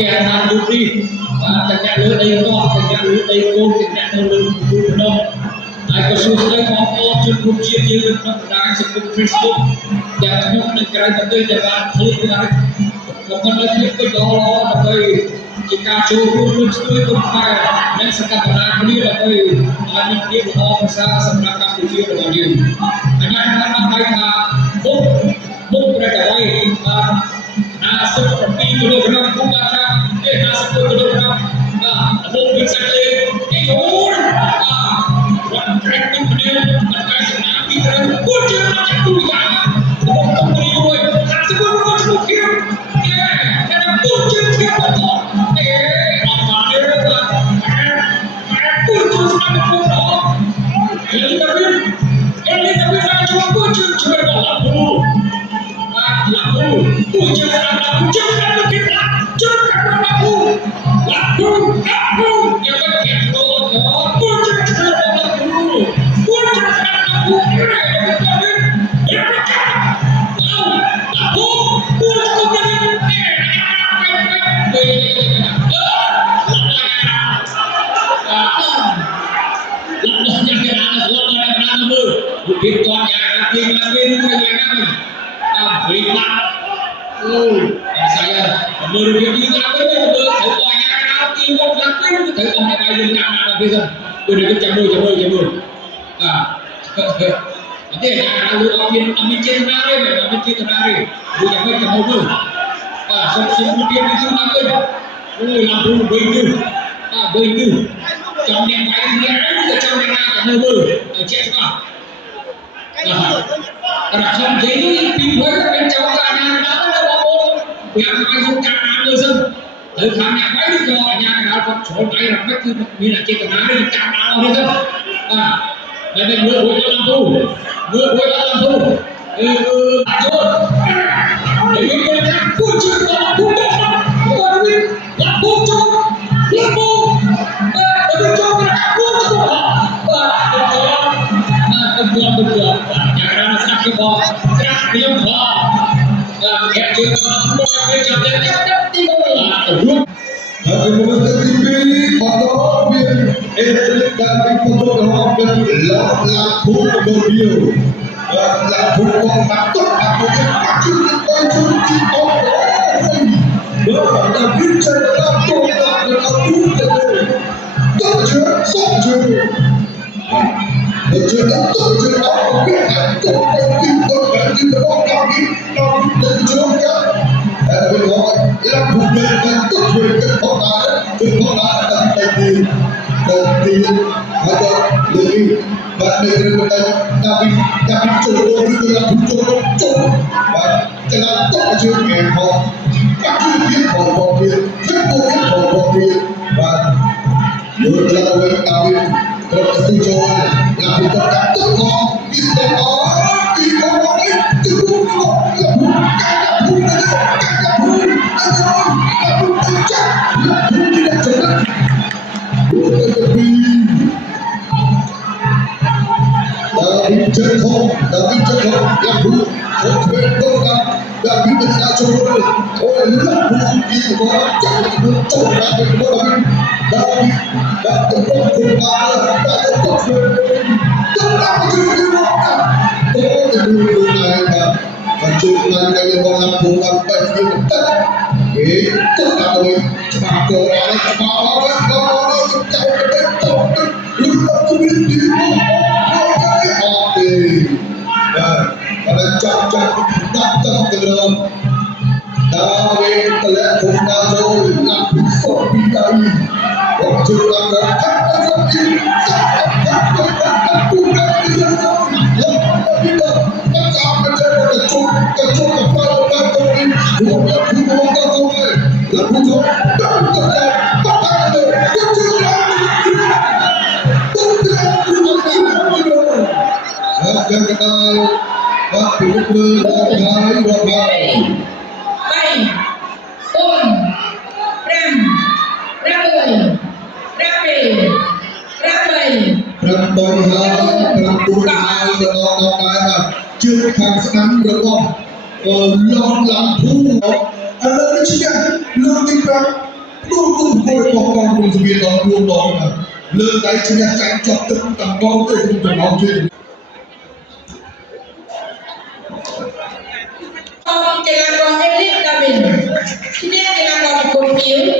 kẻ tham dự đi và tất cả lứa đây có tất cả lứa đây cô tất cả lứa của nó ai có số lấy con có trên một chiếc như nó đang sử dụng Facebook và nó được cái vấn đề để bạn thấy cái này và con nói chuyện với đó là đây chỉ cả chỗ luôn chơi con phải nên sẽ các bạn đi là đây anh đi của họ sẽ ra Campuchia là bao nhiêu anh em đang nói là bốc ra đây nasi 7 kilogram pun baca nasi 10 kilogram bốc bisa lên cái vốnวันแรกต้องเดินมันกลายสนามบินเลยพูดเจอมาจากตัวอย่างผมต้องไปด้วยหาสกุลก็ถูกเที่ยวแค่นั้นพูดเจอเที่ยวมาต่อออกมาเรื่อยๆพูดจนสนามบินต่อเอลิซาเบธนายชวนพูดเจอเที่ยวมาหลับหูพูดเจอสนามหลับหูเจอกันมากินหลับเจอกันมาหลับหูอย่าไปเก็บตัวพูดเจอเที่ยวมาหลับหูพูดเจอสนามหลับหูเอลิซาเบธพูดจนกันBukit tuan yang lagi beri mak, saya berbudi lagi thử tuan yang lagi một lagi thử ông này bay lên ngang là bây giờ tôi được chăm môi thế là lu ông trên ra đây bây giờ mới chăm môi xong kemudian itu lagi làm đủ bơi như trong đèn bay dia ada trong đèn chăm môi chết không không thấy tìm với bên trong cả nhà đó là bao nhiêu việc ai dùng cả nhà người dân từ khám nhà máy cho cả nhà nào có số máy là bất cứ như là trên cả nhà cả nào hết đó để mình vừa làm thu để mình người taพูดชื่อต่อพูดต่อพูดวิลับพูดจบลับพูดพูดจบนะพูดจบbetul jangan sakit bawah serak diam bawah kayak gitu bukan kerja dan tiba terus bagaimana tertipu pada biar dari fotografer laku video laku kontaktor aku kaki kunci berada bicara laku aku terjun Tôi chưa có biết hạnh phúc đầu tiên tôi phải đi với con kami tình thương nhất tôi nói là một người cần tốt về cái con đã tận tay đầu tiên hay là lời bạn này người ta kami chỗ tôi đi là cũng chỗ và cho nên tốt chưa kèm họ các chi tiết họ bỏ tiền rất vô biết họ bỏ tiền và đối là với kami kalau setuju là bukan kata kau kita orang itu bukan tidak jelas bukan lebih dari jatuh lagu berdoa dari berkacau oleh lagu itu jangan mencoba berdoa dari berdoa Cuma dari orang bukan bagi kita, itu tahu cuma orang lupa di hati. Pada jam datang ke dalam dari telepon kau nak sopi kami, waktu nak kata chưa thành sẵn được không? Lon làm thu anh nói chứ lương đi ra luôn vui con cùng sự kiện đó luôn đó mà lớn tay chúng ta tránh cho tất cả con tới cùng cho nó chuyện Con jangan kau elit kami. Ini jangan kau dikomil.